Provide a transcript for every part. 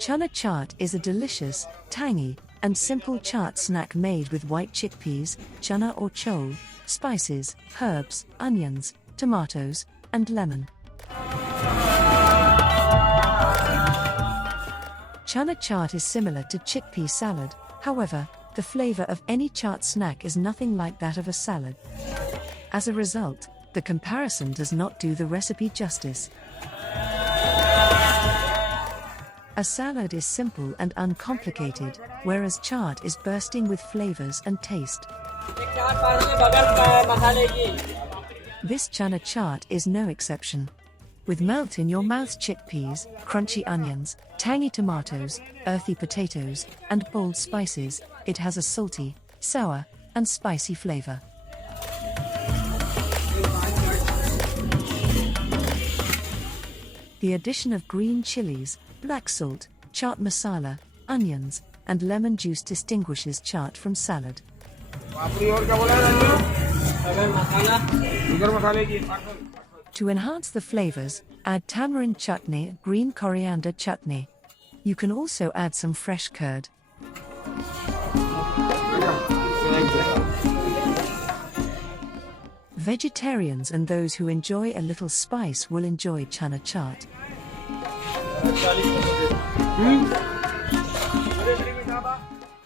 Chana Chaat is a delicious, tangy, and simple chaat snack made with white chickpeas, chana or chole, spices, herbs, onions, tomatoes, and lemon. Chana Chaat is similar to chickpea salad, however, the flavor of any chaat snack is nothing like that of a salad. As a result, the comparison does not do the recipe justice. A salad is simple and uncomplicated, whereas chaat is bursting with flavors and taste. This Chana Chaat is no exception. With melt-in-your-mouth chickpeas, crunchy onions, tangy tomatoes, earthy potatoes, and bold spices, it has a salty, sour, and spicy flavor. The addition of green chilies, black salt, chaat masala, onions, and lemon juice distinguishes chaat from salad. To enhance the flavors, add tamarind chutney, green coriander chutney. You can also add some fresh curd. Vegetarians and those who enjoy a little spice will enjoy Chana Chaat.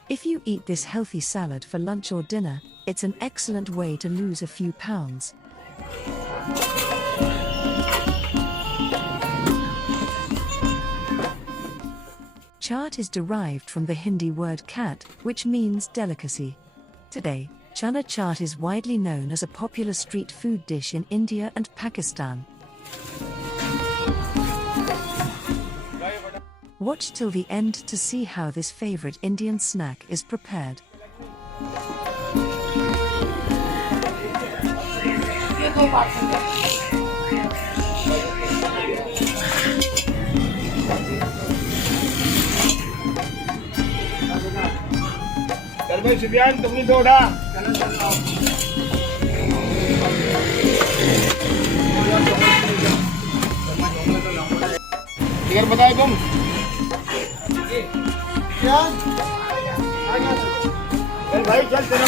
If you eat this healthy salad for lunch or dinner, it's an excellent way to lose a few pounds. Chaat is derived from the Hindi word khat, which means delicacy. Today, Chana Chaat is widely known as a popular street food dish in India and Pakistan. Watch till the end to see how this favorite Indian snack is prepared. बताए तुम क्या चल भाई चल तेरा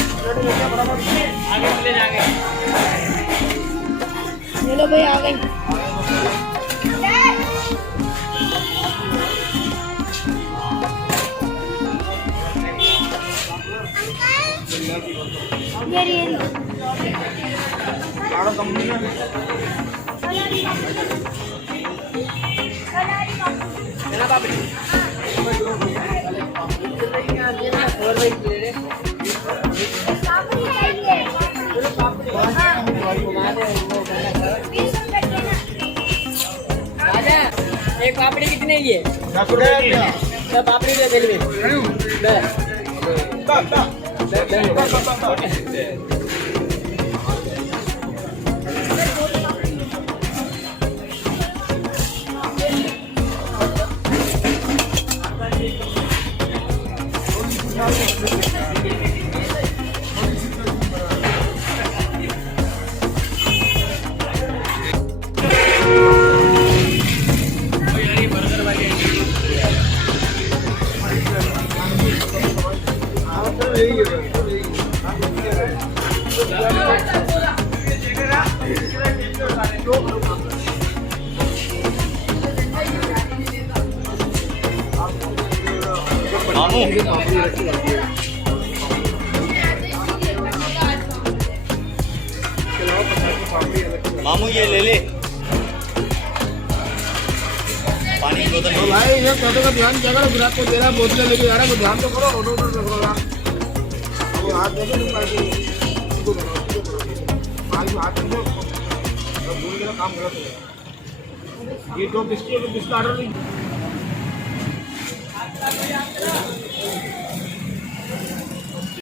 बराबर आगे चले जाएंगे चलो भाई आ गए एक पापड़ी कितने की है? 10 रुपए। सब पापड़ी दे बिल में। मामू ये ले ले पानी की बोतल। भाई ये कदों का ध्यान क्या करो, ग्राहक को दे रहा बोतलें लेके जा रहा है, ध्यान तो करो। ऑर्डर करो यार, वो हाथ दे दो हाथ दे दो, भूल गया काम गलत हो गया। ये तो किसकी है, किसका ऑर्डर नहीं।